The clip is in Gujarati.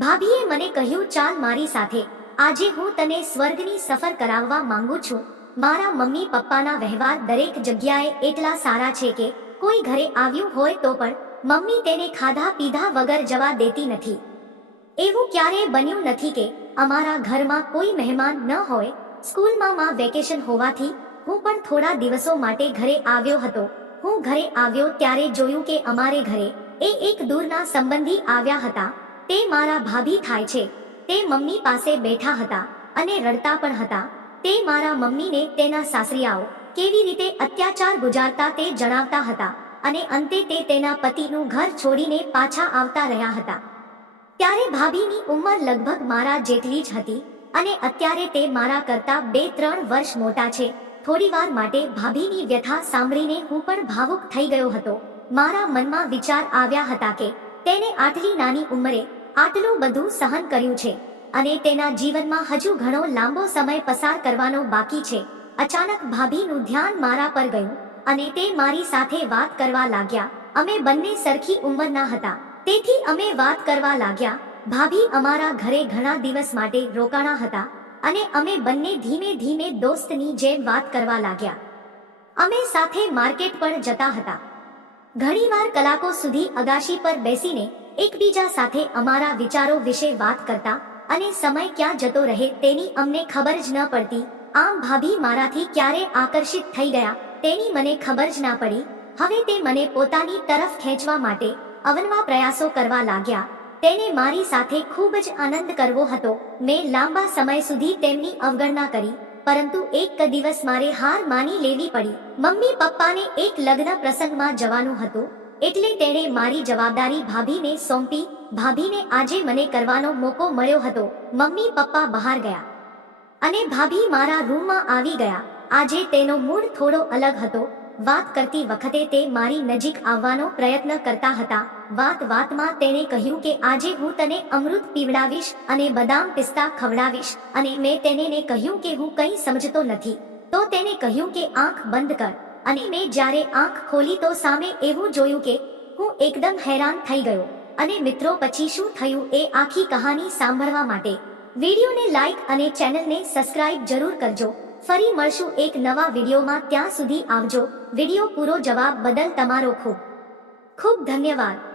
ભાભીએ મને કહ્યું, ચાલ મારી સાથે. આજે હું તને સ્વર્ગની સફર કરાવવા માંગુ છું. મારા મમ્મી પપ્પાના વ્યવહાર દરેક જગ્યાએ એટલા સારા છે કે કોઈ ઘરે આવ્યું હોય તો પણ મમ્મી તેને ખાધા પીધા વગર જવા દેતી નથી. એવું ક્યારેય બન્યું નથી કે અમારા ઘરમાં કોઈ મહેમાન ન હોય. સ્કૂલમાં માં વેકેશન હોવાથી હું પણ થોડા દિવસો માટે ઘરે આવ્યો હતો. હું ઘરે આવ્યો ત્યારે જોયું કે અમારે ઘરે એ એક દૂરના સંબંધી આવ્યા હતા. તે મારા ભાભી થાય છે. તે મમ્મી પાસે બેઠા હતા અને રડતા પણ હતા. તે મારા મમ્મીને તેના સાસરિયાઓ કેવી રીતે અત્યાચાર ગુજારતા તે જણાવતા હતા અને અંતે તે તેના પતિનું ઘર છોડીને પાછા આવતા રહ્યા હતા. ત્યારે ભાભીની ઉંમર લગભગ મારા જેટલી જ હતી અને અત્યારે તે મારા કરતા બે ત્રણ વર્ષ મોટા છે. થોડીવાર માટે ભાભીની વ્યથા સાંભળીને હું પણ ભાવુક થઈ ગયો હતો. મારા મનમાં વિચાર આવ્યા હતા કે તેને આટલી નાની ઉંમરે આટલું બધું સહન કર્યું છે અને તેના જીવનમાં હજુ ઘણો લાંબો સમય પસાર કરવાનો બાકી છે. અચાનક ભાભીનું ધ્યાન મારા પર ગયું અને તે મારી સાથે વાત કરવા લાગ્યા. અમે બંને સરખી ઉંમરના હતા. તેથી અમે વાત કરવા લાગ્યા. ભાભી અમારા ઘરે ઘણા દિવસ માટે રોકાણા હતા અને અમે બંને ધીમે ધીમે દોસ્તની જેમ વાત કરવા લાગ્યા. અમે સાથે માર્કેટ પર જતા હતા. ઘણીવાર કલાકો સુધી અગાશી પર બેસીને એકબીજા સાથે અમારા વિચારો વિશે વાત કરતા અને સમય ક્યાં જતો રહે તેની અમને ખબર જ ન પડતી. આમ ભાભી મારાથી ક્યારે આકર્ષિત થઈ ગયા તેની મને ખબર જ ના પડી. હવે તે મને પોતાની તરફ ખેંચવા માટે અવનવા પ્રયાસો કરવા લાગ્યા. તેને મારી સાથે ખૂબ જ આનંદ કરવો હતો. મેં લાંબા સમય સુધી તેમની અવગણના કરી. પરંતુ એક દિવસ મારે હાર માની લેવી પડી. મમ્મી પપ્પાને એક લગ્ન પ્રસંગમાં જવાનું હતું, એટલે તેણે મારી જવાબદારી ભાભીને સોંપી. ભાભીને આજે મને કરવાનો મોકો મળ્યો હતો. મમ્મી પપ્પા બહાર ગયા અને ભાભી મારા રૂમમાં આવી ગયા. આજે તેનો મૂડ થોડો અલગ હતો. વાત કરતી વખતે તે મારી નજીક આવવાનો પ્રયત્ન કરતા હતા. વાત વાતમાં તેણે કહ્યું કે આજે હું તને અમૃત પીવડાવીશ અને બદામ પિસ્તા ખવડાવીશ અને મેં તેને ને કહ્યું કે હું કંઈ સમજતો નથી. તો તેને કહ્યું કે આંખ બંધ કર. અને મેં જ્યારે આંખ ખોલી તો સામે એવું જોયું કે હું એકદમ હેરાન થઈ ગયો. અને મિત્રો, પછી શું થયું એ આખી કહાની સાંભળવા માટે? વિડીયોને લાઈક અને ચેનલને સબસ્ક્રાઇબ જરૂર કરજો. ફરી મળશું એક નવા વિડીયોમાં ત્યાં સુધી આવજો. વીડિયો પૂરો જવાબ બદલ તમારો ખૂબ ખૂબ ધન્યવાદ.